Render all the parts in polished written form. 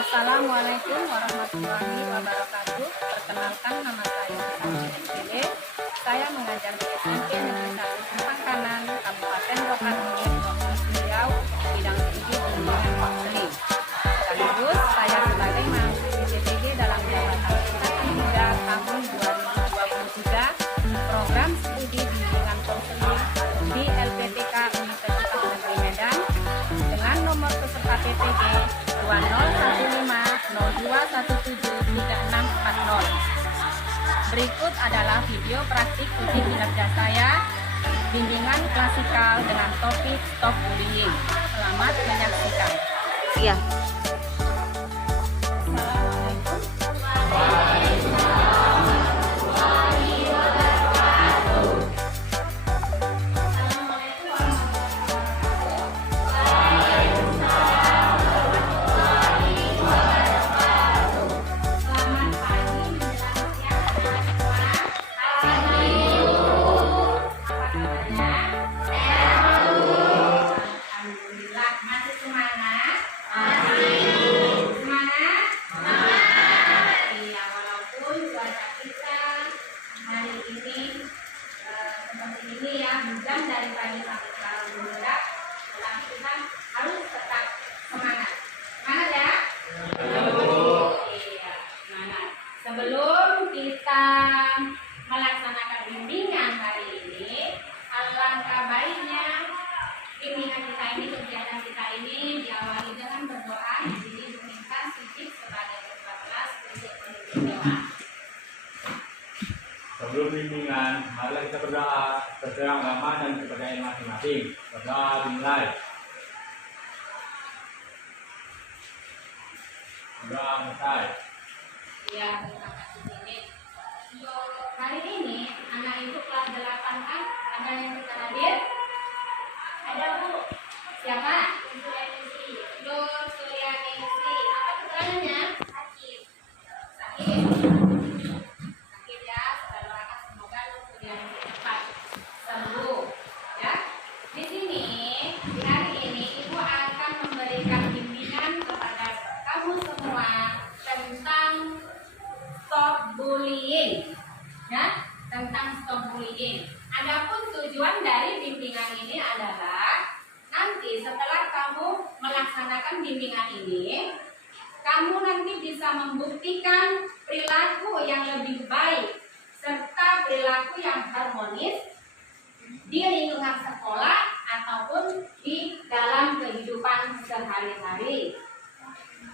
Assalamualaikum warahmatullahi wabarakatuh. Perkenalkan, nama saya SPD. Saya mengajar di SMP Negeri 1 Simpang Kanan, Kabupaten Rokan Hilir, Provinsi Riau, bidang studi bimbingan konseling. Sekaligus saya sebagai mahasiswi PTG dalam jabatan Ikatan Muda tahun 2023, program studi bimbingan konseling di LPTK Universitas Negeri Medan dengan nomor peserta PTG 201502173640. Berikut adalah video praktik uji kinerja saya, bimbingan klasikal dengan topik Stop Bullying. Selamat menyaksikan. Iya. Hujan dari pagi sampai sekarang mendadak, tetapi kita harus tetap semangat. Semangat ya? Iya, semangat. Sebelum kita melaksanakan bimbingan hari ini, alangkah baiknya bimbingan kita ini, kegiatan kita ini diawali dengan berdoa. Di sini diminta Siddiq sebagai ketua kelas untuk memimpin doa. Sebelum bimbingan, marilah kita berdoa sesuai agama dan kepercayaan masing-masing. Berdoa dimulai. Berdoa selesai. Ya, terima kasih Siddiq. Untuk hari ini, anak itu kelas 8 kan? Ada yang kita hadir? Ada Bu. Siapa? Nur Suryaningsi. Apa keterangannya? Sakit. Sakit. Sakit ya. Kita doakan semoga Nur Suryaningsi cepat sembuh. Ya. Di sini, di hari ini Ibu akan memberikan bimbingan kepada kamu semua tentang stop bullying. Ya, tentang stop bullying. Adapun tujuan dari bimbingan ini adalah nanti setelah kamu melaksanakan bimbingan ini, kamu nanti bisa membuktikan perilaku yang lebih baik serta perilaku yang harmonis di lingkungan sekolah ataupun di dalam kehidupan sehari-hari.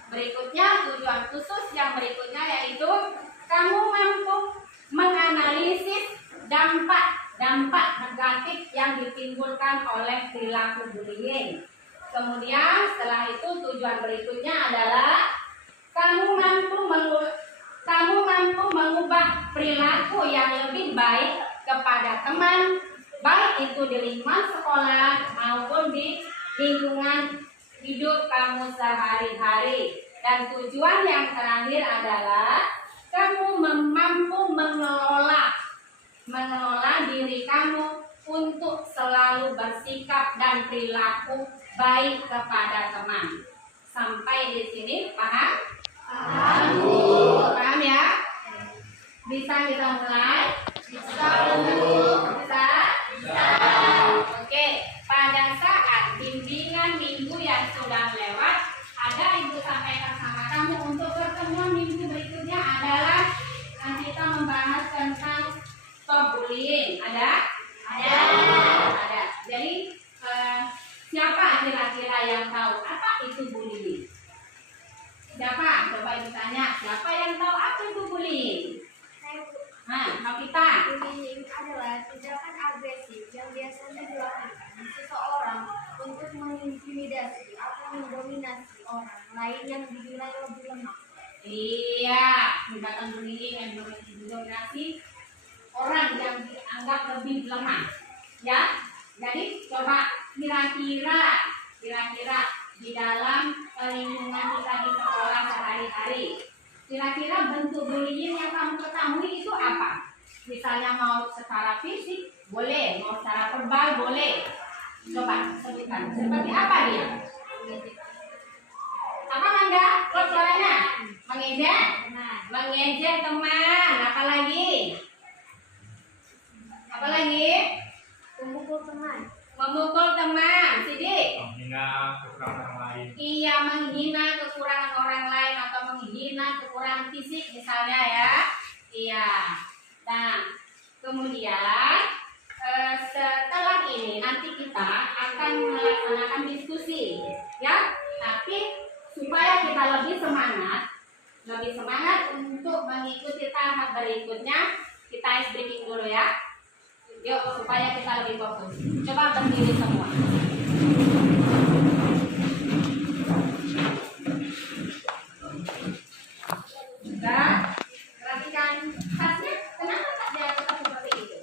Berikutnya, tujuan khusus yang berikutnya yaitu kamu mampu menganalisis dampak negatif yang ditimbulkan oleh perilaku bullying. Kemudian setelah itu tujuan berikutnya adalah kamu mampu mengubah perilaku yang lebih baik kepada teman, baik itu di lingkungan sekolah maupun di lingkungan hidup kamu sehari-hari. Dan tujuan yang terakhir adalah kamu mampu mengelola diri kamu untuk selalu bersikap dan perilaku baik kepada teman. Sampai di sini paham? Paham ya? Bisa kita mulai? Bisa? Oke, pada saat bimbingan minggu yang sudah lewat, ada Ibu sampaikan sama kamu untuk pertemuan minggu berikutnya adalah kita membahas tentang stop bullying. Ada? Jadi siapa kira-kira yang tahu apa itu bullying? Siapa? Coba Ibu tanya. Siapa yang tahu apa itu bullying? Mau kita? Bullying adalah tindakan agresif yang biasanya dilakukan seseorang untuk mengintimidasi atau mendominasi orang lain yang dinilai lebih lemah. Iya, tindakan bullying yang mendominasi orang yang dianggap lebih lemah. Ya, jadi coba kira-kira di dalam lingkungan kita di sekolah sehari-hari, Kira-kira bentuk bullying yang kamu ketahui itu apa? Misalnya mau secara fisik, boleh. Mau secara verbal, boleh. Coba sebutkan. Seperti apa dia? Apa Mangga? Kok suaranya? Mengejek? Mengejek teman. Apa lagi? Apa lagi? Memukul teman. Memukul teman. Sidik. menghina kekurangan orang lain. Iya, menghina kekurangan orang lain atau menghina kekurangan fisik misalnya ya. Iya. Nah, kemudian setelah ini nanti kita akan melaksanakan diskusi ya. Tapi supaya kita lebih semangat untuk mengikuti tahap berikutnya, kita ice breaking dulu ya. Yuk, supaya kita lebih fokus. Coba berdiri semua. Sudah, perhatikan tasnya. Kenapa tak dia tetap seperti itu?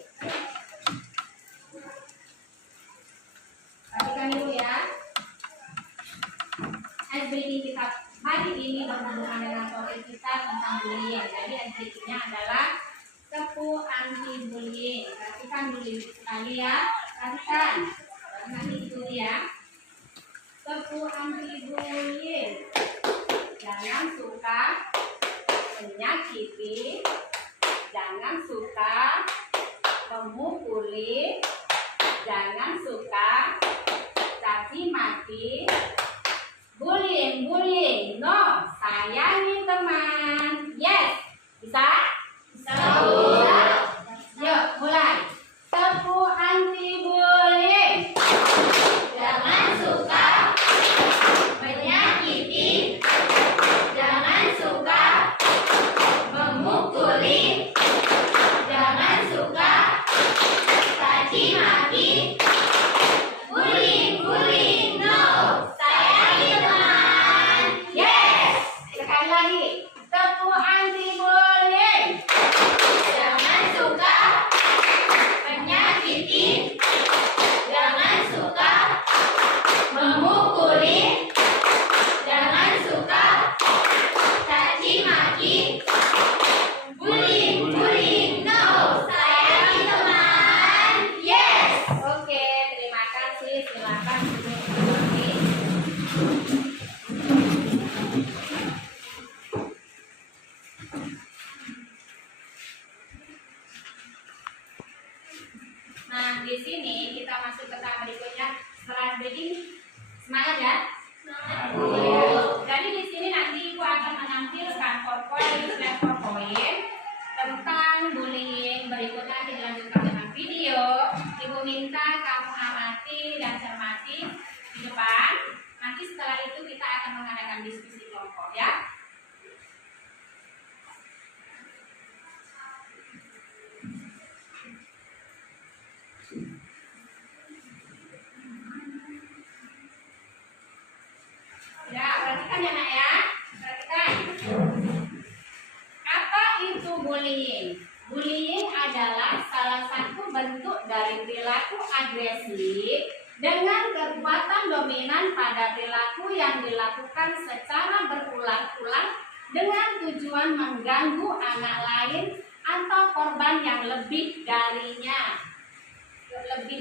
Perhatikan dulu ya. Ice breaking kita hari ini berhubungan dengan topik kita tentang bullying. Jadi ice breakingnya adalah tepu anti bullying. Perhatikan dulu sekali ya. Perhatikan. Nanti itu ya. Tepu anti bullying. Jangan suka menyakiti, jangan suka memukuli, jangan suka caci maki, bullying, no, sayangi teman, yes, bisa? Bisa? Yuk, mulai. Tepu anti bullying. Jangan suka menyakiti, jangan suka memukuli, jangan suka caci maki, bullying, no, sayangi teman, yes. Sekali lagi, tepu anti bullying. Jangan suka menyakiti, jangan suka memukuli, jangan suka caci maki, bullying, no, sayangi teman, yes. Oke, terima kasih. Silakan duduk kembali. Nah, di sini kita masuk ke tahap berikutnya. Setelah breaking, semangat ya. Jadi di sini nanti Ibu akan menampilkan PowerPoint tentang bullying. Berikutnya nanti dilanjutkan dengan video. Ibu minta kamu amati dan cermati di depan. Nanti setelah itu kita akan mengadakan diskusi kelompok ya. Ya, perhatikan ya nak ya. Perhatikan. Apa itu bullying? Bullying adalah salah satu bentuk dari perilaku agresif dengan kekuatan dominan pada perilaku yang dilakukan secara berulang-ulang dengan tujuan mengganggu anak lain atau korban yang lebih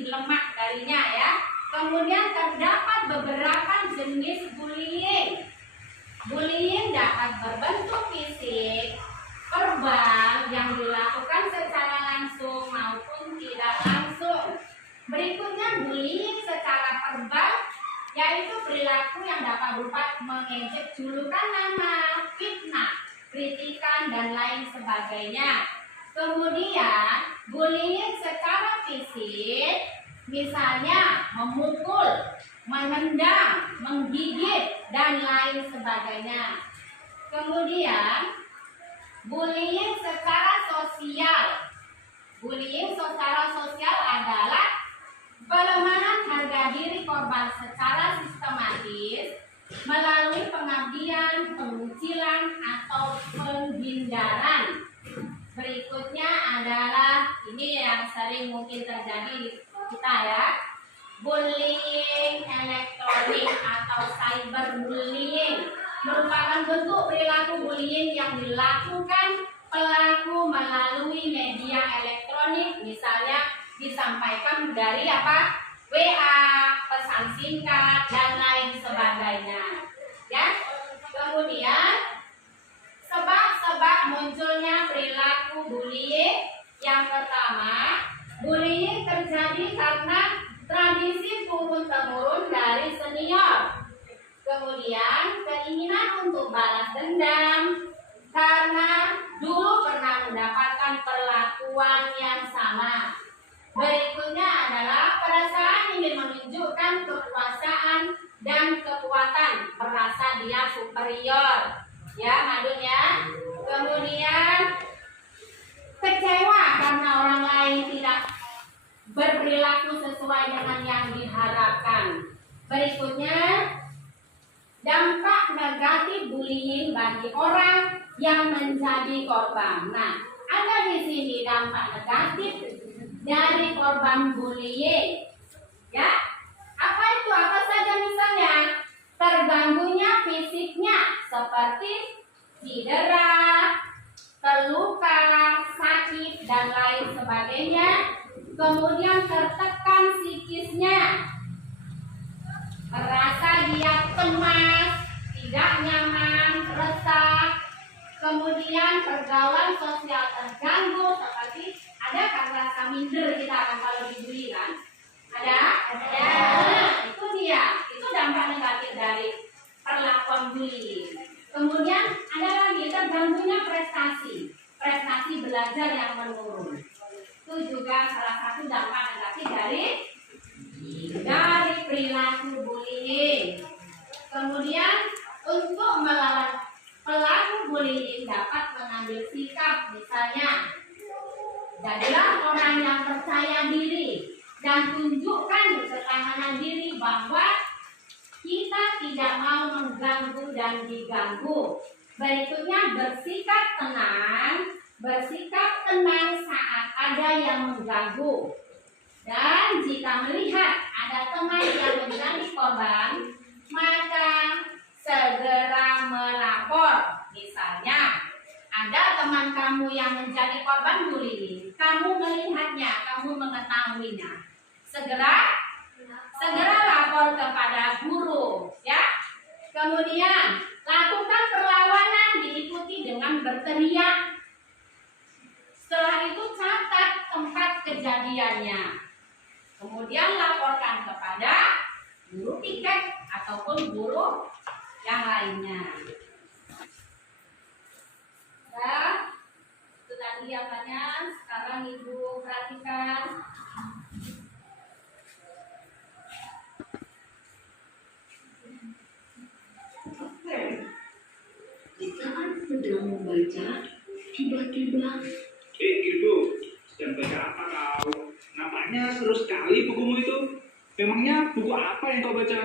lemah darinya ya. Kemudian terdapat beberapa jenis bullying. Bullying dapat berbentuk fisik, verbal yang dilakukan secara langsung maupun tidak langsung. Berikutnya bullying secara verbal, yaitu perilaku yang dapat berupa mengejek, julukan nama, fitnah, kritikan dan lain sebagainya. Kemudian bullying secara fisik, misalnya memukul, menendang, menggigit, dan lain sebagainya. Kemudian, bullying secara sosial. Bullying secara sosial adalah pelemahan harga diri korban secara sistematis melalui pengabdian, pengucilan, atau penghindaran. Berikutnya adalah ini yang sering mungkin terjadi di kita ya, bullying elektronik atau cyberbullying. merupakan bentuk perilaku bullying yang dilakukan pelaku melalui media elektronik, misalnya disampaikan dari apa? WA, pesan singkat, dan lain sebagainya. Ya. Kemudian sebab-sebab munculnya perilaku bullying. Yang pertama, bullying terjadi karena tradisi turun-temurun dari senior. Kemudian keinginan untuk balas dendam karena dulu pernah mendapatkan perlakuan yang sama. Berikutnya adalah perasaan ingin menunjukkan kekuasaan dan kekuatan, merasa dia superior. Ya, Madun ya. Kemudian kecewa karena orang lain tidak berperilaku sesuai dengan yang diharapkan. Berikutnya, dampak negatif bullying bagi orang yang menjadi korban. Nah, ada di sini dampak negatif dari korban bullying. Ya, apa itu? Apa saja misalnya? Terganggunya fisiknya seperti cedera, terluka, sakit, dan lain sebagainya. Kemudian tertekan psikisnya, merasa dia cemas, tidak nyaman, resah. Kemudian pergaulan sosial terganggu, seperti ada kan rasa minder kita akan kalau dibully kan? Ada? Nah, itu dia. Itu dampak negatif dari perlakuan bullying. Kemudian ada lagi terganggunya prestasi belajar yang menurun. Itu juga salah satu dampak negatif dari perilaku bullying. Kemudian untuk melawan pelaku bullying dapat mengambil sikap, misalnya jadilah orang yang percaya diri dan tunjukkan ketahanan diri bahwa kita tidak mau mengganggu dan diganggu. Berikutnya bersikap tenang saat ada yang mengganggu. Dan jika melihat ada teman yang menjadi korban, maka segera melapor. Misalnya, ada teman kamu yang menjadi korban bullying, kamu melihatnya, kamu mengetahuinya, segera lapor kepada guru, ya. Kemudian lakukan perlawanan diikuti dengan berteriak. Setelah itu catat tempat kejadiannya. Kemudian laporkan kepada guru piket ataupun guru yang lainnya. Ya, itu tadi apanya. Sekarang Ibu perhatikan. Di saat sedang membaca, tiba-tiba Ibu, sedang baca apa kau? Nampaknya seru sekali bukumu itu. Memangnya buku apa yang kau baca?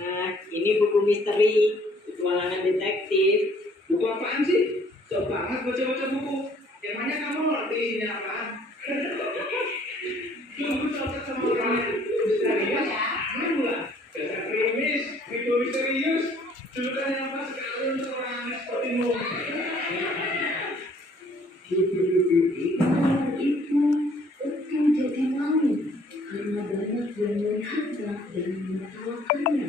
Nah, ini buku misteri, petualangan detektif. Buku apaan sih? Jauh banget baca-baca buku. Emangnya kamu ngerti isinya apa? Tunggu cocok sama orang misterius. Mana? Dasar krimis, buku misterius. Julukan yang pas sekali untuk orang sepertimu. Orang itu akan jadi malu karena banyak yang melihatnya dan menertawakannya.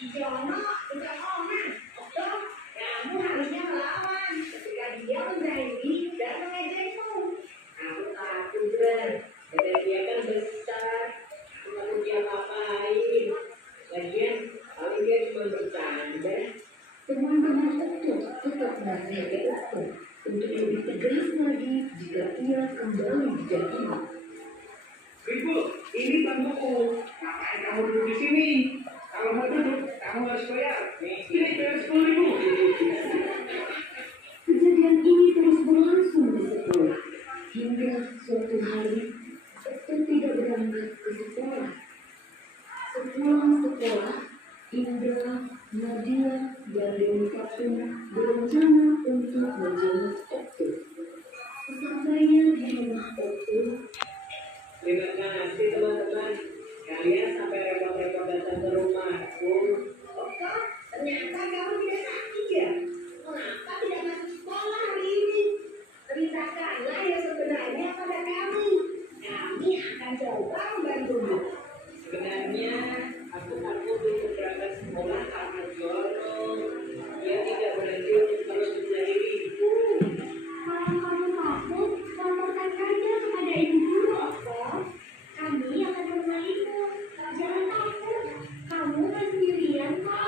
Si Jono udah komen, Okto, kamu harusnya melawan ketika dia memberani dan mengejekmu. Aku takut, Ber. Badan dia kan besar. Aku takut dia ngapain. Lagian, paling dia cuma bercanda. Teman-teman Okto tetap menasihati Okto untuk lebih tegas lagi jika ia kembali dijatuhi. Ibu, ini kan buku. Ngapain kamu duduk di sini? Kalau mau duduk, kamu harus bayar. Ini bayar 10.000. Kejadian ini terus berlangsung di sekolah hingga suatu hari Okto tidak berangkat ke sekolah. Sepulang sekolah, Indra, Nadia, dan Dewi Kapung berencana untuk menjenguk Okto. Sesampainya di rumah Okto, terima kasih teman-teman. Kalian sampai repot-repot datang ke rumahku. Okto, ternyata kamu tidak sakit ya? Mengapa tidak masuk sekolah hari ini? Ceritakanlah yang sebenarnya pada kami. Kami akan coba membantumu. Sebenarnya aku takut untuk berangkat sekolah karena jorok. Dia tidak berhenti untuk terus menjadi libur. Kalau kamu takut, laporkan saja kepada ibu guru, Okto. Kami akan menemanimu. Jangan takut, kamu kan sendirian kok.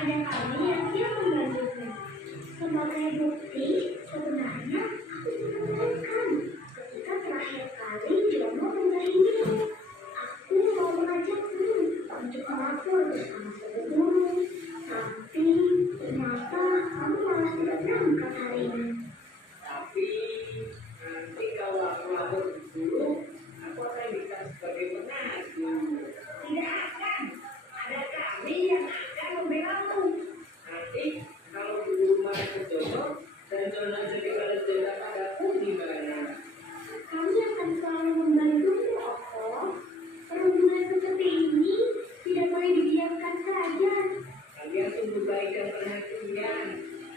Ada kami yang siap membantumu. Sebagai bukti, sebenarnya aku menemukan ketika terakhir kali Jono mendahingiku. Aku mau mengajakmu untuk melapor bersama seluruh guru. Tapi ternyata kamu malah tidak berangkat hari ini. Tapi nanti kalau aku lapor ke guru, aku akan bisa sebagai pengadu. Tidak akan. Ada kami yang akan membelamu. Nanti kalau guru marah ke Jono dan Jono jadi balas dendam padaku gimana? Kami akan selalu membantumu, Okto. Perhubungan seperti ini tidak boleh didiamkan saja. Kalian sungguh baik dan perhatian.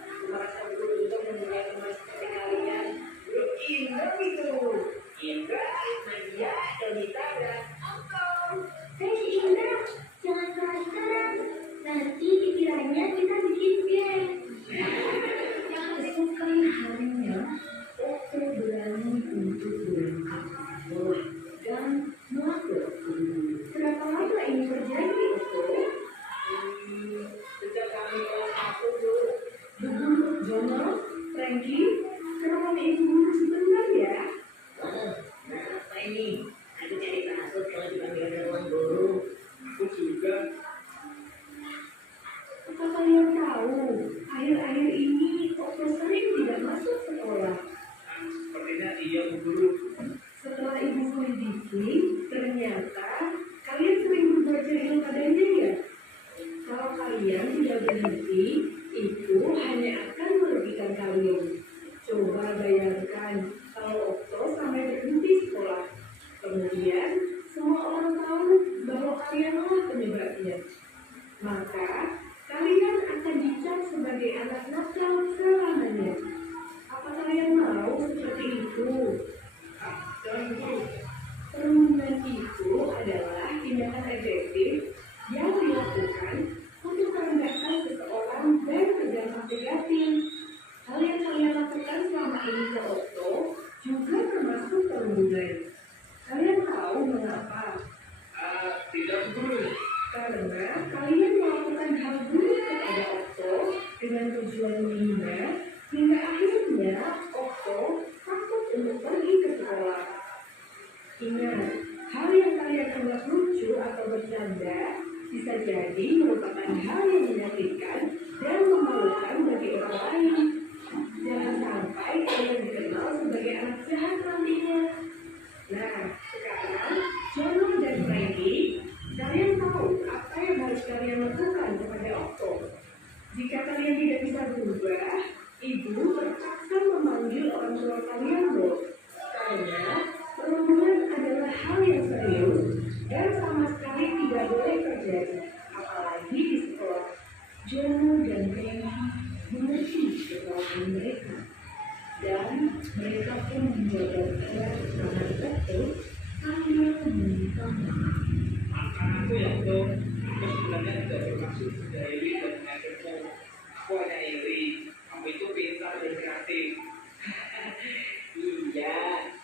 Aku merasa beruntung mempunyai teman seperti kalian. Grup Indra itu. Indra, Nadia, Donita, dan Okto. Hei Indra, jangan keras-keras. Nanti pikirannya kita bikin game. Keesokan harinya, Okto berani untuk berangkat ke sekolah dan melapor ke guru. Berapa lama ini terjadi, Okto? Sejak kami kelas 1 dulu. Bu Guru Jono, Frankie, kenapa ibu guru sebentar ya? Apa ini? Aku jadi takut kalau dipanggil ke ruang guru. Aku juga. Apa kalian tahu, akhir-akhir ini Okto sering tidak masuk sekolah. Sepertinya iya, Bu Guru. Setelah ibu selidiki, ternyata kalian sering berbuat jahil padanya ya? Kalau kalian tidak berhenti, itu hanya akan merugikan kalian. Coba bayangkan kalau Okto sampai berhenti sekolah. Kemudian semua orang tahu bahwa kalianlah penyebabnya. Maka kalian akan dicap sebagai anak nakal selamanya. Apa kalian mau seperti itu? Jangan Bu Guru. Perundungan itu adalah tindakan agresif yang dilakukan untuk merendahkan seseorang dan berdampak negatif. Hal yang kalian lakukan selama ini ke Okto juga termasuk perundungan. Kalian tahu mengapa? Tidak, Bu Guru. Karena kalian melakukan hal buruk kepada Okto dengan tujuan menghina, hingga akhirnya Okto takut untuk pergi ke sekolah. Ingat, hal yang kalian anggap lucu atau bercanda bisa jadi merupakan hal yang menyakitkan dan memalukan bagi orang lain. Jangan sampai kalian dikenal sebagai anak jahat nantinya. Nah, sekarang Jono dan Frankie, kalian tahu apa yang harus kalian lakukan kepada Okto. Jika kalian tidak bisa berubah, ibu terpaksa memanggil orang tua kalian loh. Karena perundungan adalah hal yang serius dan sama sekali tidak boleh terjadi, apalagi di sekolah. Jono dan Frankie mengerti kesalahan mereka, dan mereka pun menjaga keras tangan Okto sambil meminta maaf. Maafkan aku ya, Okto. Aku sebenarnya tidak bermaksud menjahili dan mengajarmu. Aku hanya iri. Kamu itu pintar dan kreatif. Iya,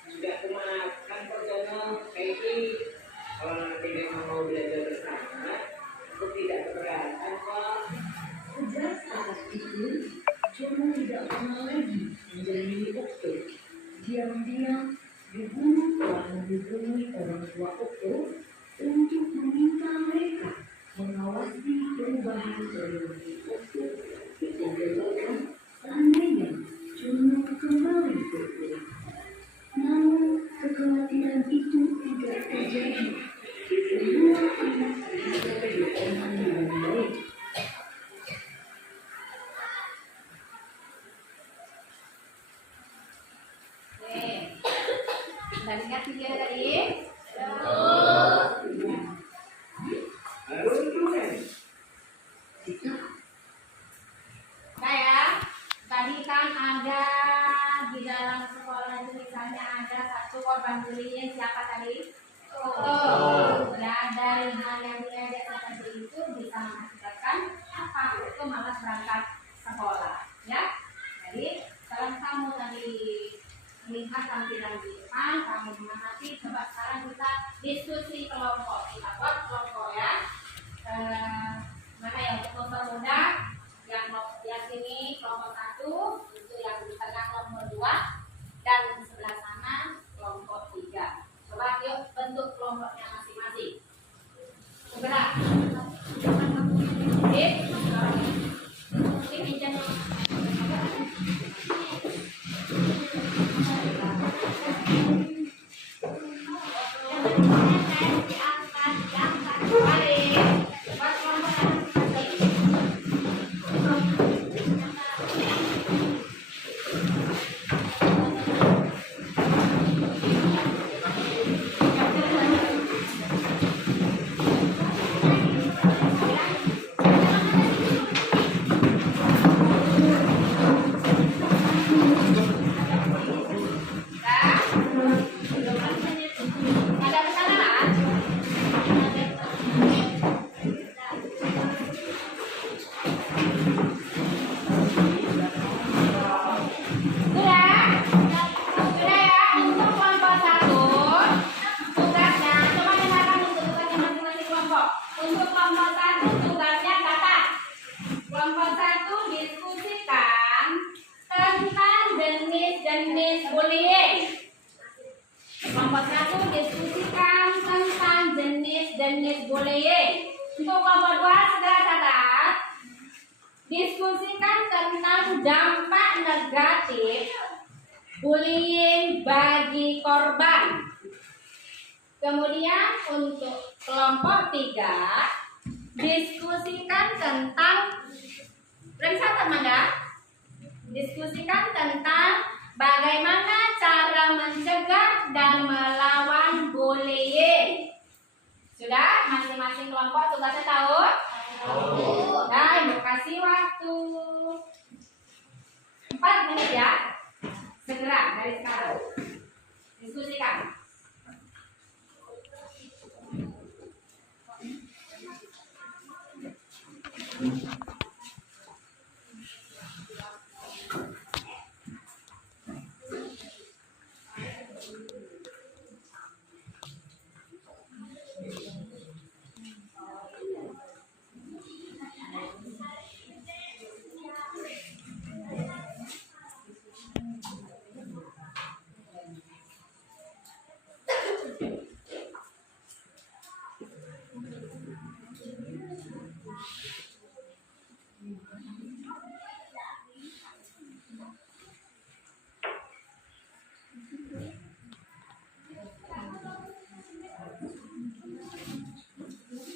sudah aku maafkan kok Jono. Frankie, kalau nanti memang mau belajar bersama, aku tidak keberatan kok. Sejak saat itu, Jono tidak pernah lagi menjadi Okto. Diam-diam, Bu Guru telah menghubungi orang tua Okto untuk meminta mereka mengawasi perubahan perilaku Okto. Dikatakan seandainya Jono kembali berpulang. Namun, kekhawatiran itu tidak terjadi. Semua anak bisa berteman dengan baik. Dan ingat video tadi? Lalu itu kan? Jika korban bullying siapa tadi? Oh. Nah, dari hal yang diajak seperti itu bisa mengakibatkan apa? Itu malas berangkat sekolah, ya. Jadi kalau kamu tadi melihat tampilan di depan, kamu mengamati, coba sekarang kita diskusi kelompok. Kita buat kelompok ya. Mana yang untuk mempermudah? Yang sini kelompok 1, itu yang di tengah kelompok 2, dan di sebelah sana kelompok 3. Coba yuk bentuk kelompoknya masing-masing. Bergerak. Untuk kelompok 1 tugasnya kata. Kelompok 1 diskusikan tentang jenis-jenis bullying. Kelompok 1 diskusikan tentang jenis-jenis bullying. Untuk kelompok 2 segera catat. Diskusikan tentang dampak negatif bullying bagi korban. Kemudian untuk kelompok 3 diskusikan tentang diskusikan tentang bagaimana cara mencegah dan melawan bullying. Sudah masing-masing kelompok tugasnya tahu? Nah, ibu kasih waktu 4 menit ya. Segera dari sekarang diskusikan.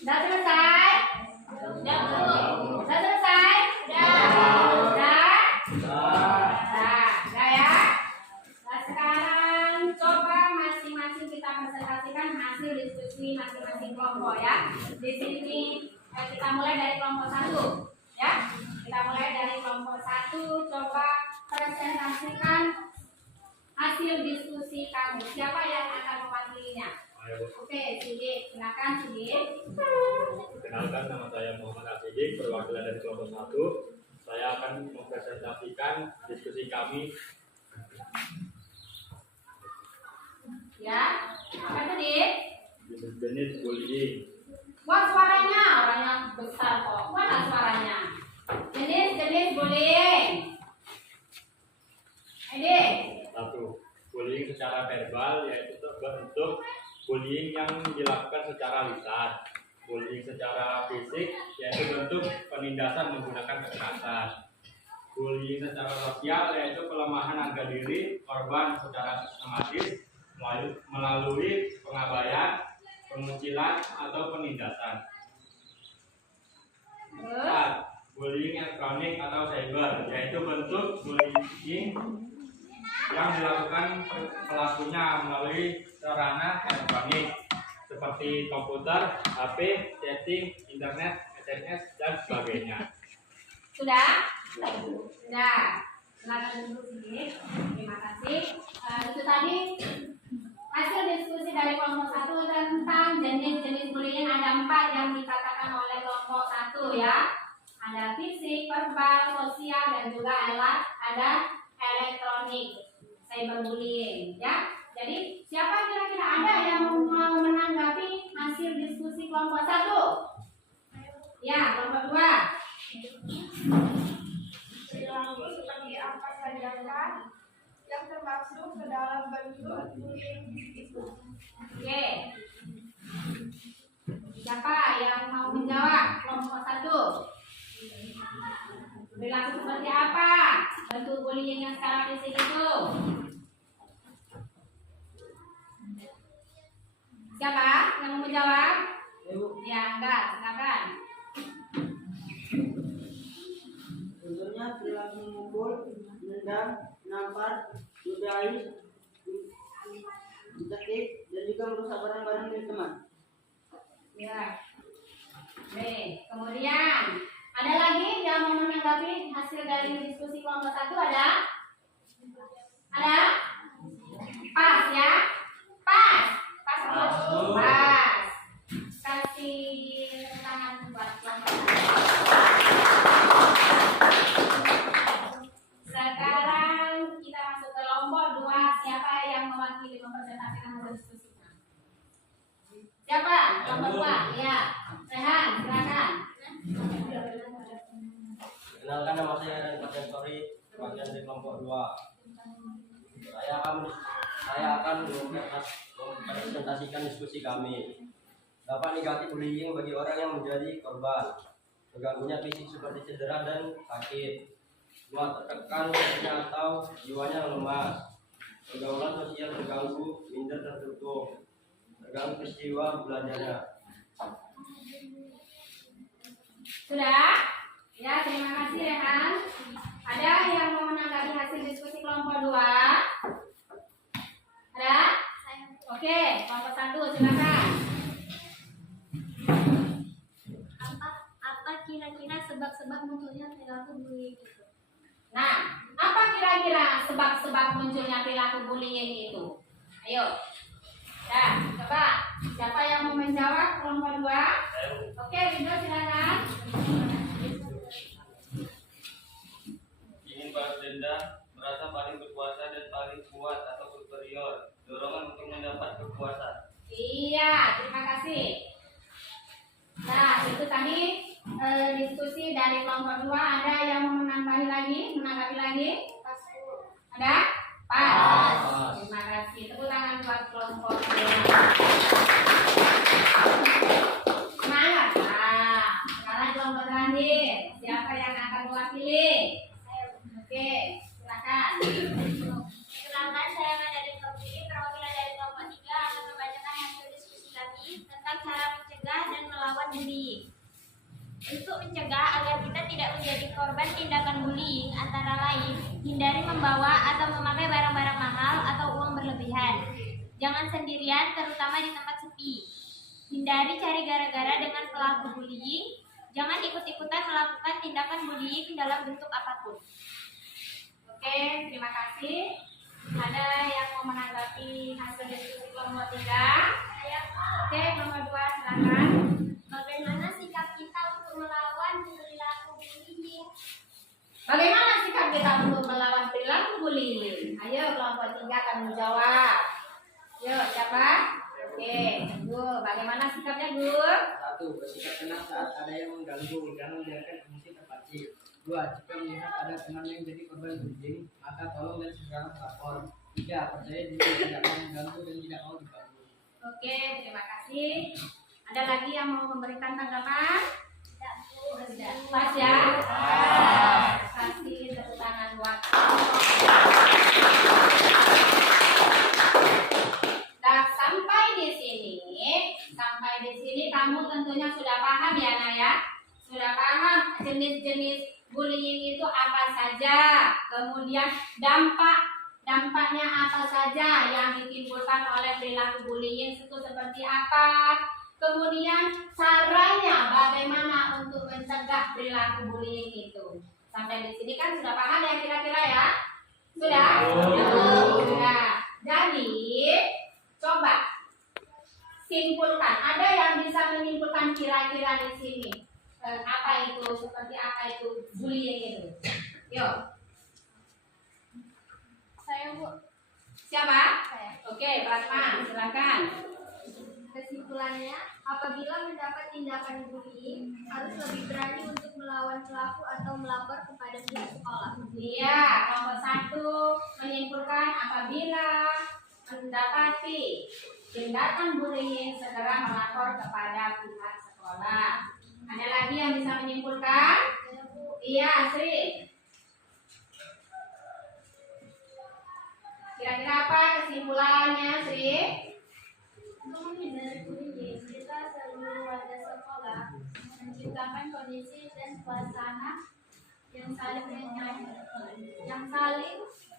Sudah selesai? Sudah selesai? Sudah ya. Nah, sekarang coba masing-masing kita presentasikan hasil diskusi masing-masing kelompok ya. Di sini kita mulai dari kelompok 1 ya. Kita mulai dari kelompok 1, coba presentasikan hasil diskusi kamu. Siapa yang akan mewakilinya? Oke, Sidik, silakan Sidik. Perkenalkan, nama saya Muhammad Asidik, perwakilan dari kelompok 1. Saya akan mempresentasikan diskusi kami. Ya, apa itu Dik? Jenis bullying. Wah, orangnya besar kok. Mana suaranya? Jenis bullying. Dik. 1. Bullying secara verbal, yaitu bentuk bullying yang dilakukan secara lisan. Bullying secara fisik, yaitu bentuk penindasan menggunakan kekerasan. Bullying secara sosial, yaitu pelemahan harga diri korban secara sistematis melalui pengabaian, pengucilan, atau penindasan. 4. Bullying elektronik atau cyber, yaitu bentuk bullying yang dilakukan pelakunya melalui sarana elektronik seperti komputer, HP, chatting, internet, SMS, dan sebagainya. Sudah? Sudah. Silakan duduk sini. Terima kasih. Itu tadi Hasil diskusi dari kelompok 1 tentang jenis-jenis bullying ada 4 yang dikatakan oleh kelompok 1 ya. Ada fisik, verbal, sosial, dan juga ada elektronik, cyberbullying ya. Jadi siapa kira-kira ada yang mau menanggapi hasil diskusi kelompok 1? Ya, kelompok 2. Perilaku seperti apa saja kan yang termasuk ke dalam bentuk bullying itu? Oke. Siapa yang mau menjawab kelompok 1? Perilaku seperti apa bentuk bullying yang secara fisik itu? Siapa yang mau menjawab? Ya, enggak, silakan. Contohnya perilaku memukul, menendang, menampar, ludahi, mencetik, dan juga merusak barang-barang milik teman. Ya. Oke, kemudian ada lagi yang mau menanggapi hasil dari diskusi kelompok 1 ada? Ada? Pas ya? Pas. Pas dulu. Pas. Kasih tangan buat kelompok 1. Sekarang kita masuk ke kelompok 2. Siapa yang mewakili mempresentasikan hasil diskusinya? Siapa? Kelompok 2. Ya. Rehan, silakan. Kenalkan, nama saya dan Kategori bagian dari kelompok 2. Saya akan mempresentasikan diskusi kami. Dampak negatif bullying bagi orang yang menjadi korban. Terganggunya fisik seperti cedera dan sakit. 2. Tertekan atau jiwanya lemah. Pergaulan sosial terganggu, minder tertutup. Terganggu peristiwa belajarnya. Sudah? Ya, terima kasih Rehan. Ada yang mau menanggapi hasil diskusi kelompok 2? Ada? Oke, kelompok 1 silakan. Apa kira-kira sebab-sebab munculnya perilaku bullying itu? Nah, apa kira-kira sebab-sebab munculnya perilaku bullying itu? Ayo. Ya, coba. Siapa yang mau menjawab kelompok 2? Oke, Ridho silakan. Ingin balas dendam, merasa paling berkuasa dan paling kuat atau superior, dorongan untuk mendapat kekuasaan. Iya, terima kasih. Nah, itu tadi diskusi dari kelompok 2. Ada yang mau menanggapi lagi? Ada? Pas. Terima kasih. Tepuk tangan buat kelompok 2. Semangat. Nah, sekarang kelompok terakhir. Siapa yang akan mewakili? Oke, silakan. Silakan, saya dari perwakilan dari kelompok 3 akan membacakan hasil diskusi kami tentang cara mencegah dan melawan bullying. Untuk mencegah agar kita tidak menjadi korban tindakan bullying, antara lain, hindari membawa atau memakai barang-barang mahal atau uang berlebihan. Jangan sendirian, terutama di tempat sepi. Hindari cari gara-gara dengan pelaku bullying. Jangan ikut-ikutan melakukan tindakan bullying dalam bentuk apapun. Oke, terima kasih. Ada yang mau menanggapi hasil diskusi kelompok 3? Oke, kelompok 2 silakan. Bagaimana sikap kita untuk melawan perilaku bullying? Bagaimana sikap kita untuk melawan perilaku bullying? Ayo, kelompok 3 akan menjawab. Yuk, siapa? Oke, Gur. Bagaimana sikapnya, Gur? 1. Bersikap tenang saat ada yang mengganggu, jangan membiarkan emosi terpancing. 2. Jika melihat ada teman yang jadi korban bullying, maka tolong dan segera lapor. 3. Percaya diri, tidak mau mengganggu dan tidak mau diganggu. Oke, terima kasih. Ada lagi yang mau memberikan tanggapan? Tidak. Pas ya? Kasih tepuk tangan buat. Nah, sampai di sini kamu tentunya sudah paham ya, Naya? Sudah paham jenis-jenis bullying itu apa saja, kemudian dampaknya apa saja yang ditimbulkan oleh perilaku bullying itu seperti apa, kemudian caranya bagaimana untuk mencegah perilaku bullying itu. Sampai di sini kan sudah paham ya kira-kira ya? Sudah? Sudah. Jadi Coba simpulkan. Ada yang bisa menyimpulkan kira-kira di sini? Apa itu? Seperti apa itu bullying itu? Yuk. Saya Bu. Siapa? Saya. Oke, Pratma, silakan. Kesimpulannya, apabila mendapat tindakan bullying, harus lebih berani untuk melawan pelaku atau melapor kepada pihak sekolah. Iya, nomor 1 menyimpulkan apabila mendapati tindakan bullying segera melapor kepada pihak sekolah. Ada lagi yang bisa menyimpulkan? Iya, Sri. Kira-kira apa kesimpulannya, Sri? Untuk menghindari bullying, kita seluruh warga sekolah menciptakan kondisi dan suasana yang saling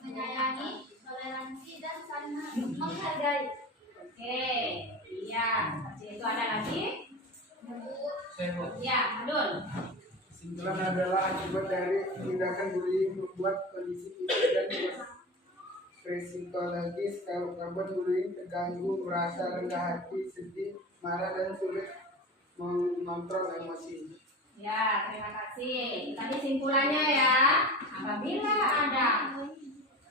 menyayangi, toleransi dan saling menghargai. Oke, iya, seperti itu. Ada lagi? Saya Bu. Ya, Adul. Kesimpulan adalah akibat dari tindakan bullying membuat kondisi fisik dan psikologis korban bullying terganggu, merasa rendah hati, sedih, marah, dan sulit mengontrol emosi. Ya, terima kasih. Tadi simpulannya ya, apabila ada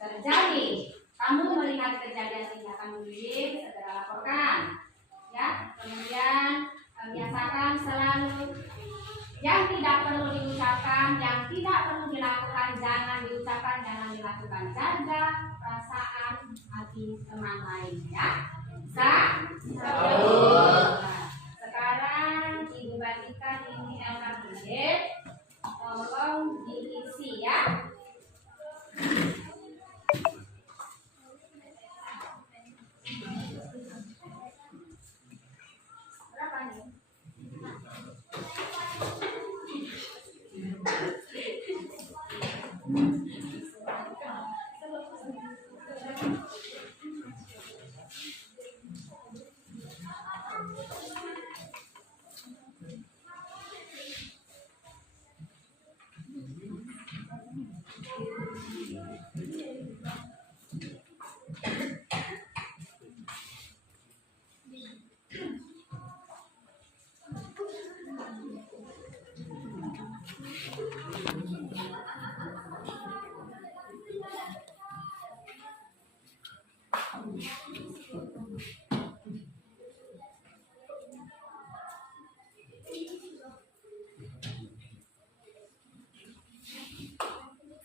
terjadi, kamu melihat kejadian tindakan bullying, segera laporkan. Ya, kemudian biasakan selalu yang tidak perlu diucapkan, yang tidak perlu dilakukan, jangan diucapkan, jangan dilakukan. Jaga perasaan hati teman lain ya. Bisa? Nah, sekarang Ibu Batika ini LKBD, tolong diisi ya. Berapa nih?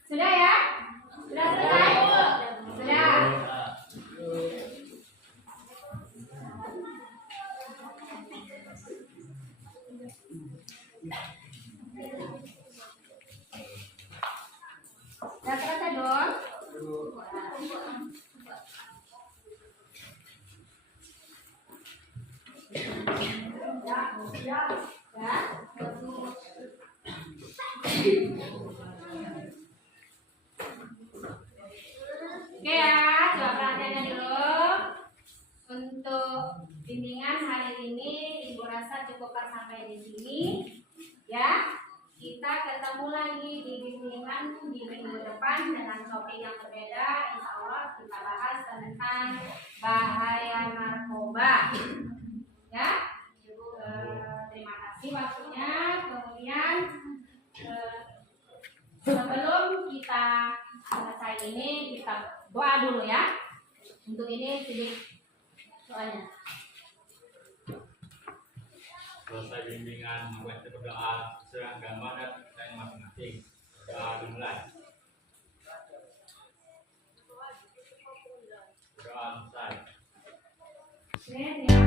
Sudah ya? Sudah selesai? Sudah. Sudah selesai dong? Ya. Oke ya, coba perhatiannya dulu. Untuk bimbingan hari ini, Ibu rasa cukupkan sampai di sini. Ya, kita ketemu lagi di bimbingan di minggu depan dengan topik yang berbeda. Insya Allah kita bahas tentang bahaya narkoba. Ya, Ibu terima kasih waktunya. Kemudian sebelum kita selesai ini kita doa dulu ya. Untuk ini sedikit doanya. Selesai bimbingan, mari kita berdoa seagama dan masing-masing. Doa dimulai. Doa selesai. Oke,